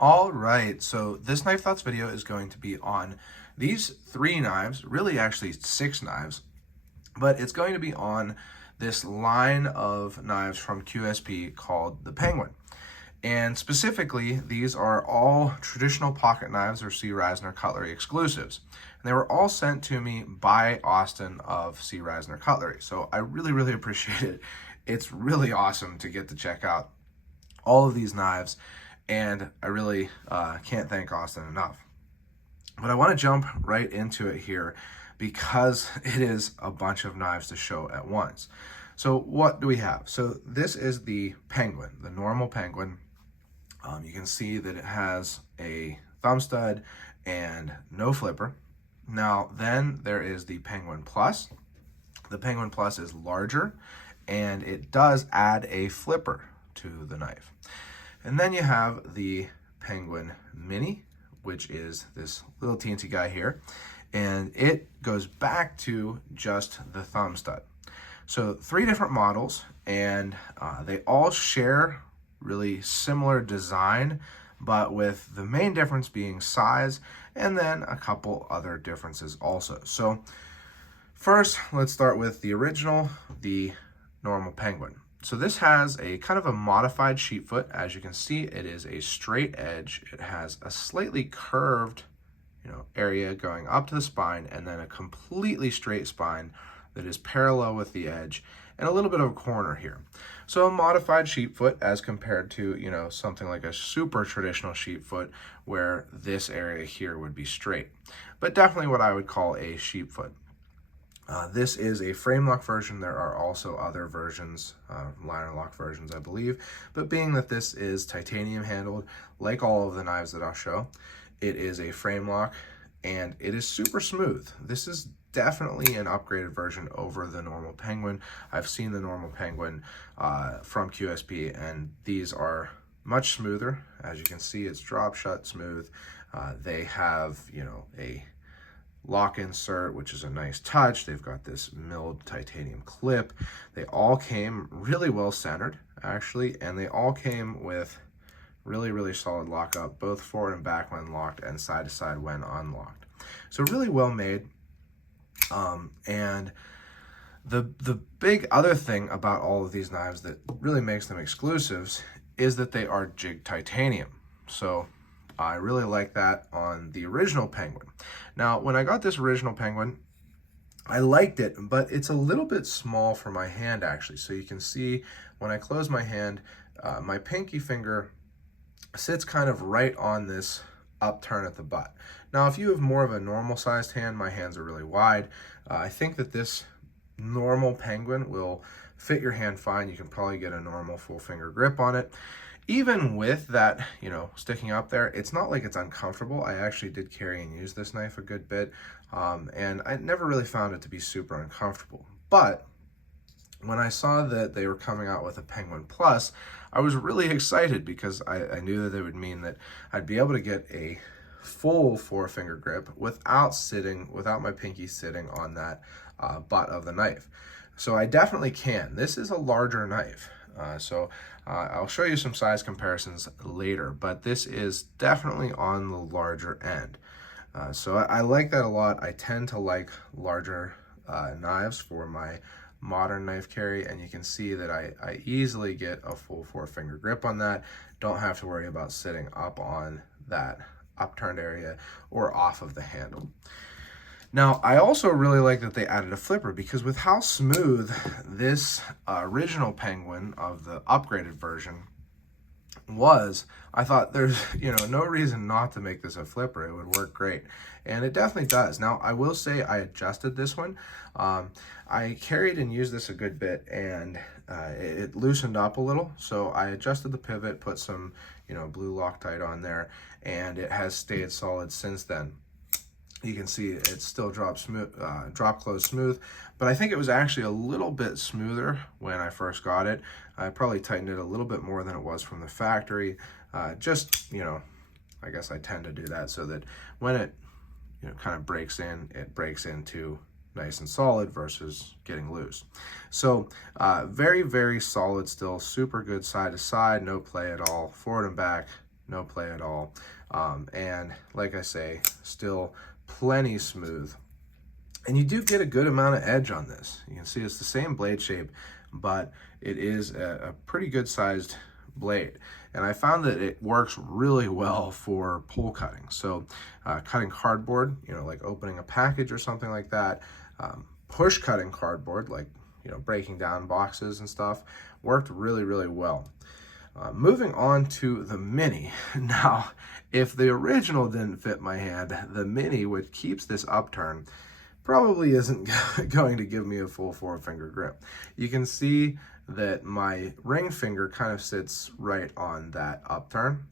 All right, so this Knife Thoughts video is going to be on these three knives, really actually six knives, but it's going to be on this line of knives from QSP called the Penguin. And specifically, these are all traditional pocket knives or C. Reisner Cutlery exclusives. And they were all sent to me by Austin of C. Reisner Cutlery. So I really, really appreciate it. It's really awesome to get to check out all of these knives, and I really can't thank Austin enough. But I want to jump right into it here because it is a bunch of knives to show at once. So what do we have? So this is the Penguin, the normal Penguin. You can see that it has a thumb stud and no flipper. Now then there is the Penguin Plus. The Penguin Plus is larger and it does add a flipper to the knife. And then you have the Penguin Mini, which is this little teensy guy here, and it goes back to just the thumb stud. So three different models, and they all share really similar design, but with the main difference being size, and then a couple other differences also. So first, let's start with the original, the normal Penguin. So this has a kind of a modified sheep foot. As you can see, it is a straight edge. It has a slightly curved, area going up to the spine, and then a completely straight spine that is parallel with the edge, and a little bit of a corner here. So a modified sheep foot as compared to, something like a super traditional sheep foot where this area here would be straight. But definitely what I would call a sheep foot. This is a frame lock version. There are also other versions, liner lock versions, I believe. But being that this is titanium handled, like all of the knives that I'll show, it is a frame lock and it is super smooth. This is definitely an upgraded version over the normal Penguin. I've seen the normal Penguin from QSP, and these are much smoother. As you can see, it's drop shut smooth. They have, a lock insert, which is a nice touch. They've got this milled titanium clip. They all came really well centered, actually, and they all came with really, really solid lockup, both forward and back when locked and side to side when unlocked. So really well made. And the big other thing about all of these knives that really makes them exclusives is that they are jig titanium. So I really like that on the original Penguin. Now, when I got this original Penguin, I liked it, but it's a little bit small for my hand, actually. So you can see when I close my hand, my pinky finger sits kind of right on this upturn at the butt. Now, if you have more of a normal sized hand, my hands are really wide. I think that this normal Penguin will fit your hand fine. You can probably get a normal full finger grip on it. Even with that, sticking up there, it's not like it's uncomfortable. I actually did carry and use this knife a good bit, and I never really found it to be super uncomfortable. But when I saw that they were coming out with a Penguin Plus, I was really excited because I knew that it would mean that I'd be able to get a full four-finger grip without my pinky sitting on that butt of the knife. So I definitely can. This is a larger knife. I'll show you some size comparisons later, but this is definitely on the larger end. So I like that a lot. I tend to like larger knives for my modern knife carry, and you can see that I easily get a full four-finger grip on that. Don't have to worry about sitting up on that upturned area or off of the handle. Now, I also really like that they added a flipper, because with how smooth this original Penguin of the upgraded version was, I thought there's no reason not to make this a flipper. It would work great, and it definitely does. Now, I will say I adjusted this one. I carried and used this a good bit, and it loosened up a little, so I adjusted the pivot, put some blue Loctite on there, and it has stayed solid since then. You can see it still drop close smooth, but I think it was actually a little bit smoother when I first got it. I probably tightened it a little bit more than it was from the factory. I guess I tend to do that so that when it kind of breaks in, it breaks into nice and solid versus getting loose. So very, very solid still, super good side to side, no play at all, forward and back, no play at all. And like I say, still plenty smooth. And you do get a good amount of edge on this. You can see it's the same blade shape, but it is a pretty good sized blade. And I found that it works really well for pole cutting. So cutting cardboard, like opening a package or something like that, push cutting cardboard, like, breaking down boxes and stuff, worked really, really well. Moving on to the Mini. Now, if the original didn't fit my hand, the Mini, which keeps this upturn, probably isn't going to give me a full 4-finger grip. You can see that my ring finger kind of sits right on that upturn.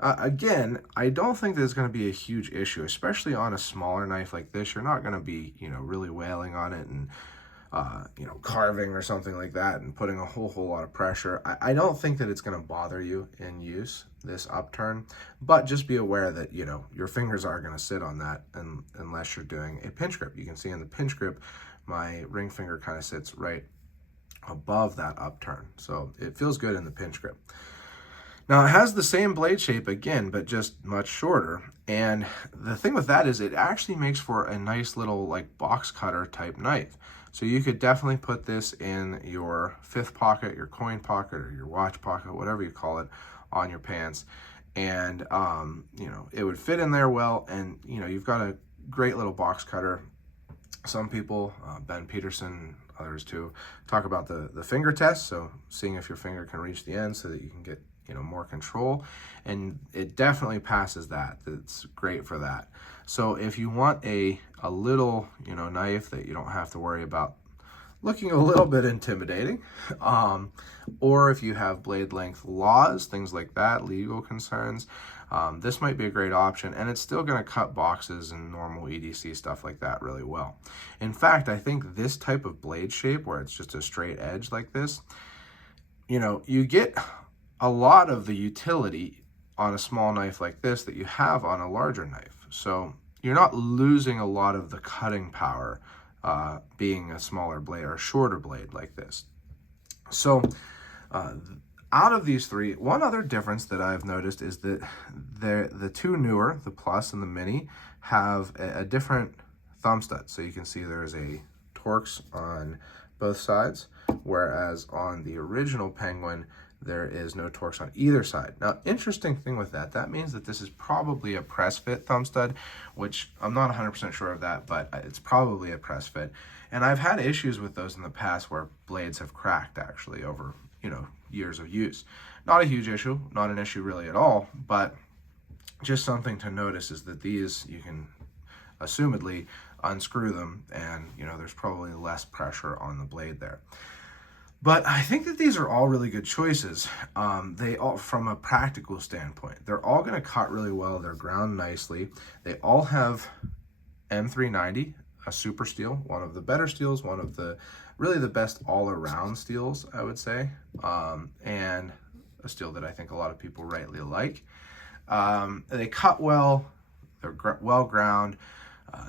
Again, I don't think there's going to be a huge issue, especially on a smaller knife like this. You're not going to be, really wailing on it and carving or something like that and putting a whole lot of pressure. I don't think that it's going to bother you in use, this upturn, but just be aware that, your fingers are going to sit on that unless you're doing a pinch grip. You can see in the pinch grip, my ring finger kind of sits right above that upturn. So it feels good in the pinch grip. Now it has the same blade shape again, but just much shorter. And the thing with that is it actually makes for a nice little like box cutter type knife. So you could definitely put this in your fifth pocket, your coin pocket, or your watch pocket, whatever you call it, on your pants. And, it would fit in there well. And, you've got a great little box cutter. Some people, Ben Peterson, others too, talk about the finger test. So seeing if your finger can reach the end so that you can get, more control. And it definitely passes that. It's great for that. So if you want a little, knife that you don't have to worry about looking a little bit intimidating, or if you have blade length laws, things like that, legal concerns, this might be a great option, and it's still going to cut boxes and normal EDC stuff like that really well. In fact, I think this type of blade shape, where it's just a straight edge like this, you get a lot of the utility on a small knife like this that you have on a larger knife. So you're not losing a lot of the cutting power being a smaller blade or a shorter blade like this. So out of these three, one other difference that I've noticed is that the two newer, the Plus and the Mini, have a different thumb stud. So you can see there's a Torx on both sides, whereas on the original Penguin, there is no Torx on either side. Now, interesting thing with that means that this is probably a press fit thumb stud, which I'm not 100% sure of that, but it's probably a press fit. And I've had issues with those in the past where blades have cracked actually over, years of use. Not a huge issue, not an issue really at all, but just something to notice is that these, you can assumedly unscrew them and, there's probably less pressure on the blade there. But I think that these are all really good choices. They all, from a practical standpoint, they're all going to cut really well. They're ground nicely. They all have M390, a super steel, one of the better steels, one of the really the best all-around steels, I would say, and a steel that I think a lot of people rightly like. They cut well. They're well ground.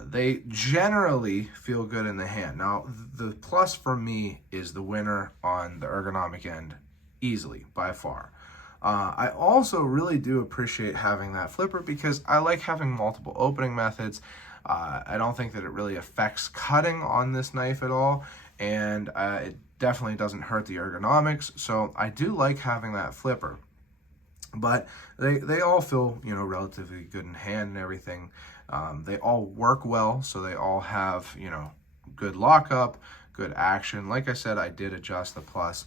They generally feel good in the hand. Now, the Plus for me is the winner on the ergonomic end, easily, by far. I also really do appreciate having that flipper because I like having multiple opening methods. I don't think that it really affects cutting on this knife at all, and it definitely doesn't hurt the ergonomics, so I do like having that flipper. But they all feel, relatively good in hand and everything. They all work well, so they all have, good lockup, good action. Like I said, I did adjust the Plus,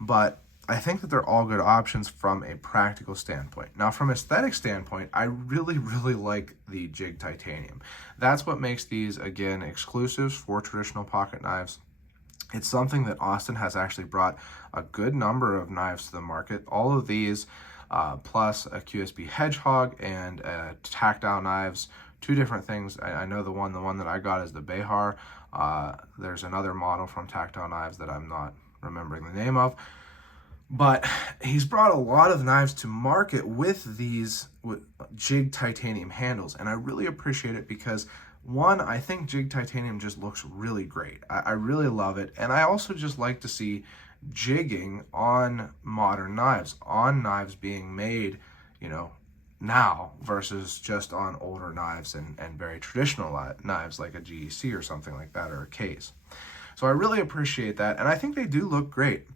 but I think that they're all good options from a practical standpoint. Now, from an aesthetic standpoint, I really, really like the jig titanium. That's what makes these, again, exclusives for traditional pocket knives. It's something that Austin has actually brought a good number of knives to the market. All of these, plus a QSP Hedgehog and tactile knives, two different things. I know the one that I got is the Behar. There's another model from Tactile Knives that I'm not remembering the name of. But he's brought a lot of knives to market with these jig titanium handles, and I really appreciate it because, one, I think jig titanium just looks really great. I really love it, and I also just like to see jigging on modern knives, on knives being made, now versus just on older knives and very traditional knives like a GEC or something like that, or a case. So I really appreciate that, and I think they do look great.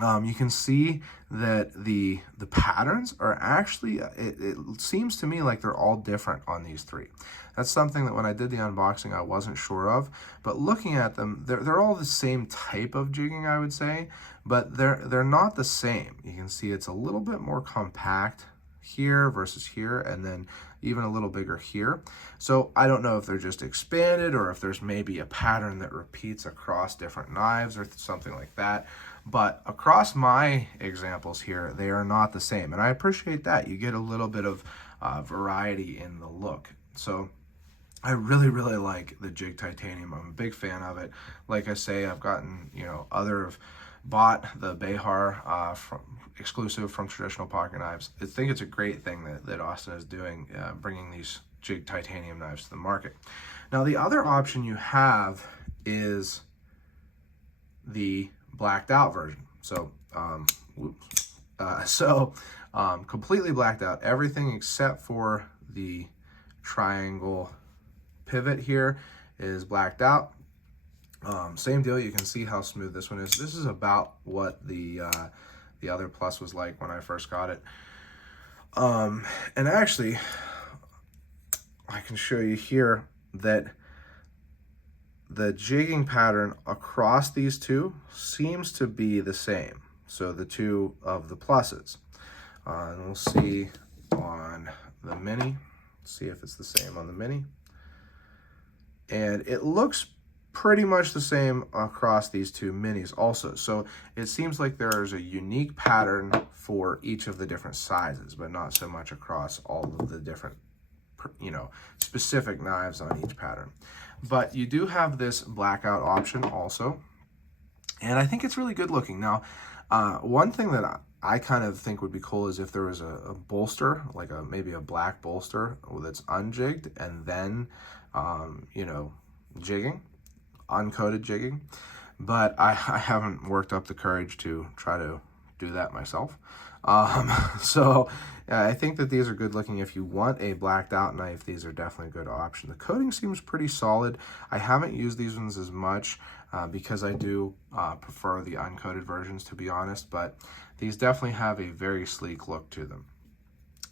You can see that the patterns are actually, it seems to me like they're all different on these three. That's something that when I did the unboxing I wasn't sure of, but looking at them, they're all the same type of jigging, I would say, but they're not the same. You can see it's a little bit more compact here versus here, and then even a little bigger here. So I don't know if they're just expanded or if there's maybe a pattern that repeats across different knives or something like that. But across my examples here, they are not the same. And I appreciate that. You get a little bit of variety in the look. So I really, really like the Jig Titanium. I'm a big fan of it. Like I say, I've gotten, bought the Behar from exclusive from Traditional Pocket Knives. I think it's a great thing that Austin is doing, bringing these Jig Titanium knives to the market. Now, the other option you have is the blacked out version. So, completely blacked out. Everything except for the triangle pivot here is blacked out. Same deal. You can see how smooth this one is. This is about what the other Plus was like when I first got it. And actually, I can show you here that the jigging pattern across these two seems to be the same. So the two of the Pluses. And we'll see on the Mini. See if it's the same on the Mini. And it looks pretty much the same across these two Minis also. So it seems like there's a unique pattern for each of the different sizes, but not so much across all of the different, specific knives on each pattern. But you do have this blackout option also, and I think it's really good looking. Now, one thing that I kind of think would be cool is if there was a bolster, like maybe a black bolster that's unjigged and then, jigging, uncoated jigging. But I haven't worked up the courage to try to do that myself. So I think that these are good looking. If you want a blacked out knife, these are definitely a good option. The coating seems pretty solid. I haven't used these ones as much because I do prefer the uncoated versions, to be honest, but these definitely have a very sleek look to them.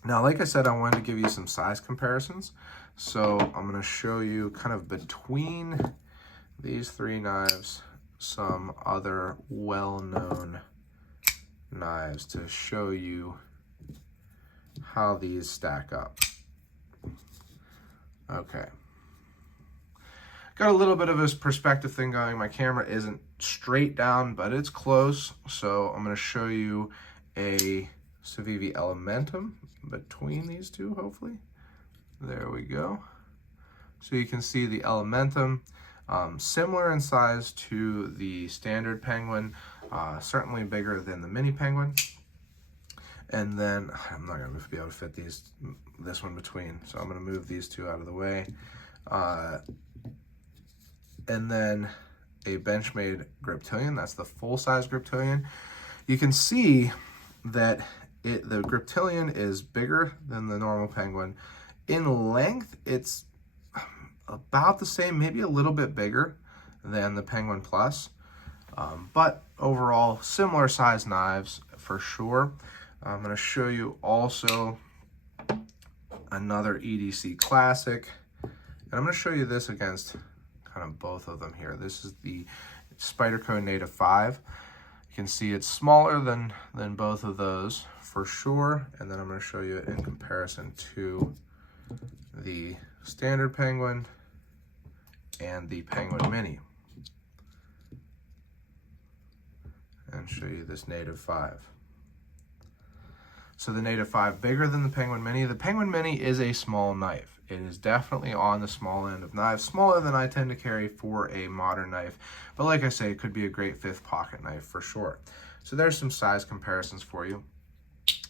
Now, like I said, I wanted to give you some size comparisons. So I'm going to show you kind of between these three knives some other well-known knives to show you how these stack up. Okay. Got a little bit of this perspective thing going. My camera isn't straight down, but it's close. So I'm going to show you a Civivi Elementum between these two, hopefully. There we go. So you can see the Elementum, similar in size to the standard Penguin, certainly bigger than the Mini Penguin. And then I'm not going to be able to fit this one between, so I'm going to move these two out of the way. And then a Benchmade Griptilian, that's the full-size Griptilian. You can see that the Griptilian is bigger than the normal Penguin. In length, it's about the same, maybe a little bit bigger than the Penguin Plus. But overall, similar size knives for sure. I'm going to show you also another EDC Classic. And I'm going to show you this against kind of both of them here. This is the Spyderco Native 5. You can see it's smaller than both of those for sure. And then I'm going to show you it in comparison to the standard Penguin and the Penguin Mini. And show you this Native 5. So the Native 5 bigger than the Penguin Mini. The Penguin Mini is a small knife. It is definitely on the small end of knives, smaller than I tend to carry for a modern knife. But like I say, it could be a great fifth pocket knife for sure. So there's some size comparisons for you.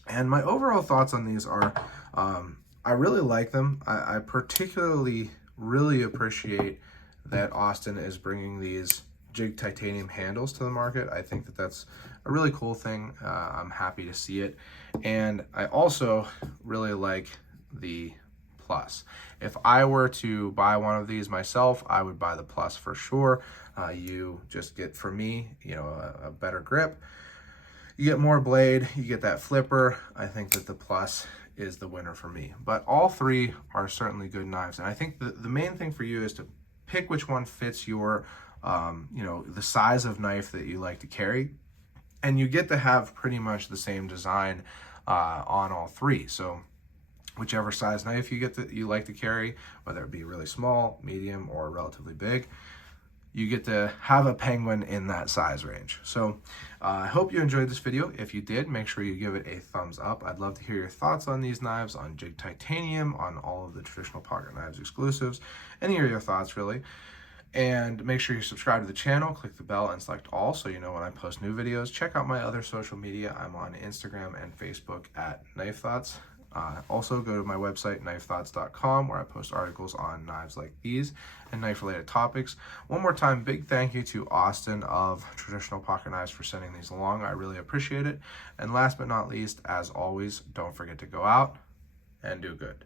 And my overall thoughts on these are, I really like them. I particularly really appreciate that Austin is bringing these jig titanium handles to the market. I think that that's a really cool thing. I'm happy to see it. And I also really like the Plus. If I were to buy one of these myself, I would buy the Plus for sure. You just get, for me, you know, a better grip. You get more blade, you get that flipper. I think that the Plus is the winner for me. But all three are certainly good knives. And I think the main thing for you is to pick which one fits your, you know, the size of knife that you like to carry. And you get to have pretty much the same design on all three. So whichever size knife you like to carry, whether it be really small, medium, or relatively big, you get to have a penguin in that size range. So I hope you enjoyed this video. If you did, make sure you give it a thumbs up. I'd love to hear your thoughts on these knives, on jig titanium, on all of the traditional pocket knives exclusives, any of your thoughts really. And make sure you subscribe to the channel, click the bell, and select all so you know when I post new videos. Check out my other social media. I'm on Instagram and Facebook at Knife Thoughts. Also go to my website, knifethoughts.com, where I post articles on knives like these and knife-related topics. One more time, big thank you to Austin of Traditional Pocket Knives for sending these along. I really appreciate it. And last but not least, as always, don't forget to go out and do good.